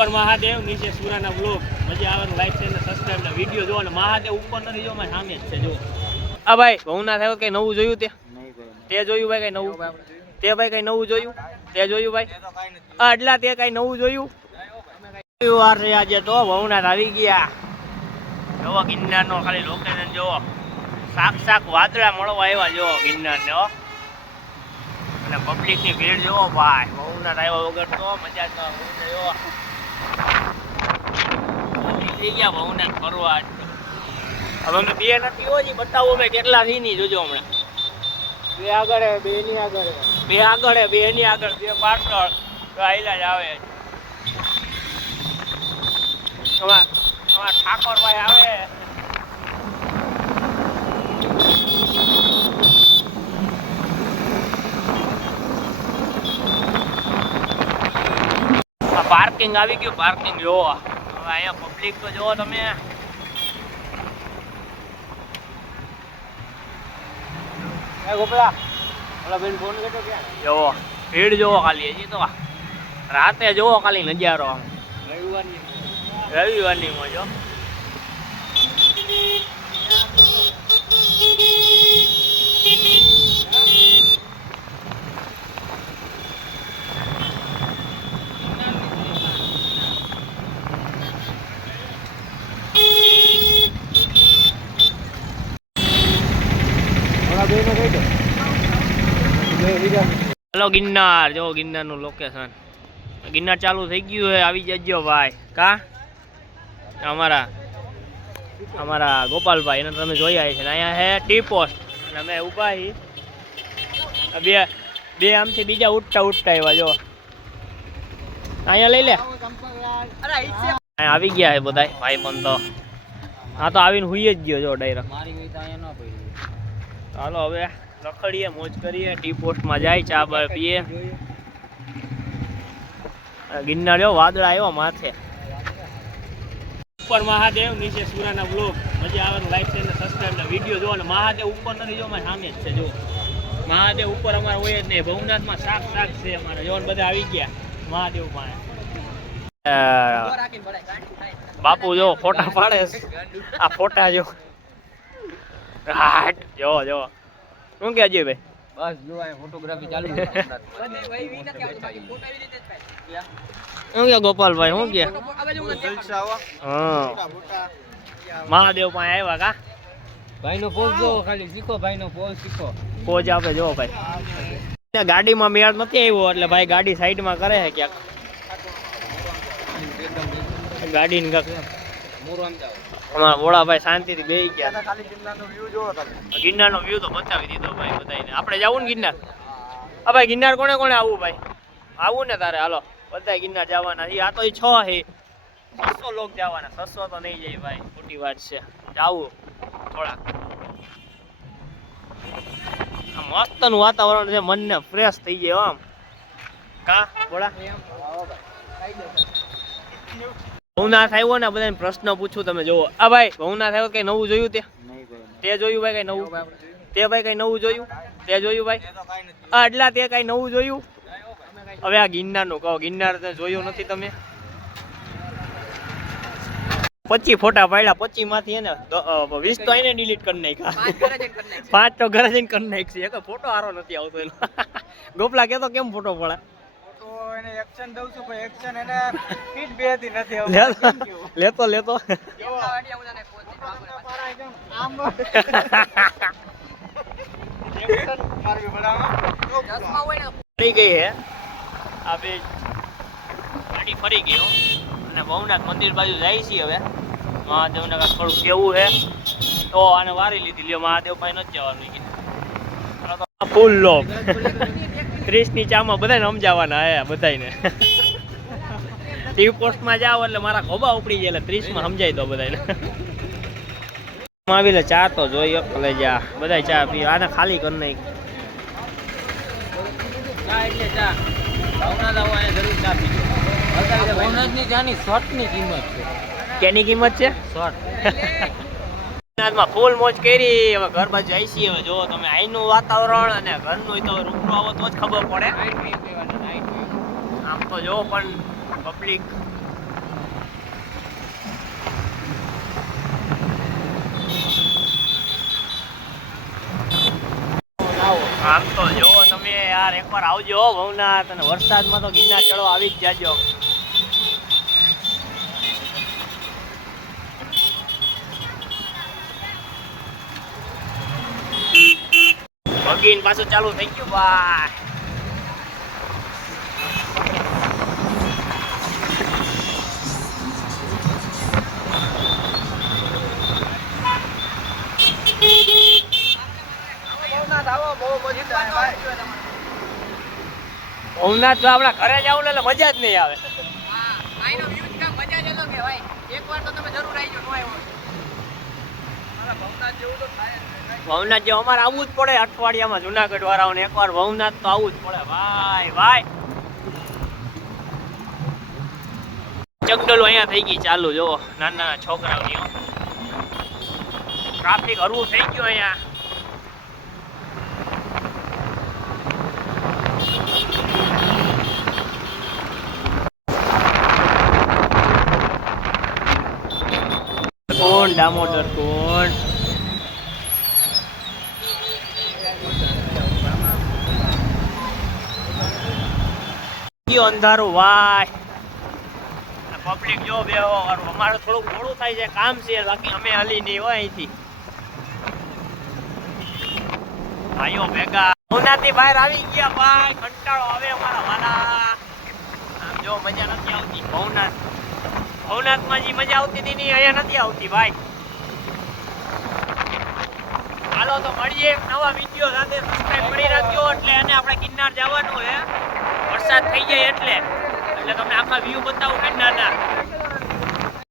ઉપર મહાદેવ, નીચે સુરાના બ્લોગ. મજા આવે લાઈક શેર ને સબસ્ક્રાઇબ ને વિડિયો જોવો ને. મહાદેવ ઉપર નથી જો, મારી સામે જ છે જો. આ ભાઈ ભવના થયો કઈ નવું જોયું તે જોયું ભાઈ કઈ નવું? તે ભાઈ કઈ નવું જોયું? તે જોયું ભાઈ? આટલા તે કઈ નવું જોયું? વાર છે આજે તો ભવનાથ આવી ગયા. જોવો ગિરનારનો ખાલી લોકેશન જોવો. સાક્ષાત વાદળા મળવા આવ્યા જોવો ગિરનારને હો. અને પબ્લિકની ભીડ જોવો ભાઈ. ભવનાથ આવ્યા વગર તો મજા જ ન આવે. નીકળી ગયા ભવનાથ ફરવા. હવે અમે બે નથી હોય બતાવો મેં કેટલા થી ની જોજો હમણાં. બે આગળ બે ની આગળ બે આગળ બે ની આગળ બે પાછળ આયલા જ આવે. ઠાકોરભાઈ આવે. પાર્કિંગ આવી ગયું. પાર્કિંગ જોવો. હવે અહીંયા પબ્લિક તો જોવો તમે. ગોપલા ઓલા બેન ફોન કર્યો ક્યાં? જોવો ભીડ જોવો ખાલી. હજી તો રાતે જોવો ખાલી નજારો. આમ રવિવારની મજો. હલો ગિરનાર જો ગિરનારનું લોકેશન. ગિરનાર ચાલુ થઈ ગયું છે. આવી જજો ભાઈ. કા અમારા ગોપાલભાઈ એને તમે જોઈ આવી છે. અહીંયા છે ટી પોસ્ટ અને અમે ઊભા છીએ. બે આમથી બીજા ઉઠતા આવ્યા જો. અહીંયા લઈ લે. અહીંયા આવી ગયા છે બધા ભાઈ. પણ તો હા તો આવીને હુઈ જ ગયો જો ડાયરેક્ટ. ચાલો હવે રખડીએ મોજ કરીએ. ટી પોસ્ટમાં જાય ચા બા પીએ. ગિરનાર જો વાદળા આવ્યો માથે. ઉપર મહાદેવ, નીચે સુરાના બ્લોગ. મજા આવે લાઈક શેર ને સબસ્ક્રાઇબ ને વિડિયો જોવો ને. મહાદેવ ઉપર નથી જો, મારી સામે જ છે જો. મહાદેવ ઉપર અમારે હોય જ નહીં. ભવનાથમાં શાક છે અમારે જોન. બધા આવી ગયા મહાદેવ પાસે. બાપુ જો ફોટા પાડે. આ ફોટા જો રાટ જો જો. શું કે અજયભાઈ? બસ જો આ ફોટોગ્રાફી ચાલુ છે. શું કે ગોપાલભાઈ? શું કે હા મહાદેવ પાસે આવ્યા કા? ભાઈનો પોઝ જો ખાલી શીખો. ભાઈનો પોઝ શીખો. પોઝ આપે જો ભાઈ. ગાડીમાં મેળ નથી આવ્યો એટલે ભાઈ ગાડી સાઈડમાં કરે છે ક્યાંક. ગાડી ને અમારા ભોળાભાઈ શાંતિથી બેસી ગયા. ખાલી ગિરનારનો વ્યૂ જોવો તમે. ગિરનારનો વ્યૂ તો બતાવી દીધો ભાઈ બધાને. આપણે જવું ને ગિરનાર? હા ભાઈ ગિરનાર કોને કોને આવવું ભાઈ? આવું ને તારે હાલો બધા ગિરનાર જવાના છે. આ તો 6 છે. 600 લોક જવાના. 600 તો નહીં જાય ભાઈ. ખોટી વાત છે. જાવું થોડાક. મસ્તનું વાતાવરણ છે. મનને ફ્રેશ થઈ જાય આમ. કા બોલા ભવનાથ આવ્યો ને બધાને પ્રશ્ન પૂછું તમે જોવો. આ ભાઈ ભવનાથ આવ્યો કઈ નવું જોયું? તે જોયું ભાઈ કઈ નવું? તે ભાઈ કઈ નવું જોયું? તે જોયું ભાઈ? આટલા તે કઈ નવું જોયું? હવે આ ગિરનારનું કહો. ગિરનાર જોયું નથી તમે? 25 ફોટા પાડ્યા. 25 માંથી એને 20 તો એને ડિલીટ કરી નાખ્યા. 5 તો ઘરે જઈને કરી નાખી. એક ફોટો સારો નથી આવતો એનો. ગોપલા કેતો કેમ ફોટો પડે? એને એક્શન દઉં છું પણ એક્શન એને ફીટ બેહતી નથી આવતી. લેતો ફરી ગઈ હે આ બે ગાડી ફરી ગઈ અને ભવનાથ મંદિર બાજુ જાય છે. હવે મહાદેવને થોડું કેવું છે તો આને વારી લીધી. લ્યો મહાદેવ પાસે નથી જવાનું. ફૂલ લો 30 ની ચામાં બધાને સમજાવવાના હે બધાને. ટી પોસ્ટમાં જાઓ એટલે મારા ખોબા ઉપડી જાય એટલે 30 માં સમજાઈ દો બધાને. આવીને ચા તો જોઈએ ભલે જા બધા ચા પી. આને ખાલી કરી નાખ. ચા એટલે ચા. ભવનાથ આવો અહીંયા જરૂર ચા પીજો. ભવનાથની ચાની શોર્ટની કિંમત છે. કેની કિંમત છે? શોર્ટ. માં ફૂલ મોજ કરી. હવે ઘર બાજુ આવી છીએ. હવે જો તમે અહીંનું વાતાવરણ અને ઘરનું તો રૂબરૂ આવો તો જ ખબર પડે. આમ તો જો પણ પબ્લિક એકવાર આવજો હો ભવનાથ, અને વરસાદમાં તો ગિરનાર ચડવા આવી જ જાજો. બગીન પાછું ચાલુ થઈ ગયું ભાઈ. ભવનાથ તો આપણા ઘરે જ આવું એટલે મજા જ નહીં આવે. ભવનાથ જે અમારે આવવું જ પડે અઠવાડિયામાં જુનાગઢ વાળાઓને એકવાર ભવનાથ તો આવવું જ પડે ભાઈ ભાઈ. ચકડોલો અહીંયા થઈ ગઈ ચાલુ, જો નાના નાના છોકરાઓની ટ્રાફિક હરવું થઈ ગયું અહીંયા. કોણ દામોદર કોણ અંધારું ભાઈ. પબ્લિક જો બેહો, અમારે થોડુંક મોડું થાય છે, કામ છે, બાકી અમે હલી નહીં હોય અહીંથી. ભાઈઓ ભેગા ભવનાથની બહાર આવી ગયા ભાઈ. કંટાળો આવે અમારા વાલા. આમ જો મજા નથી આવતી. ભવનાથમાં જે મજા આવતી હતી ને અહીંયા નથી આવતી ભાઈ. હાલો તો મળીએ નવા વિડીયો સાથે. સબસ્ક્રાઇબ કરી રાખજો, એટલે અને આપણે ગિરનાર જવાનું છે. વરસાદ થઈ જાય એટલે તમને આખા વ્યૂ બતાવું ગિરનારના.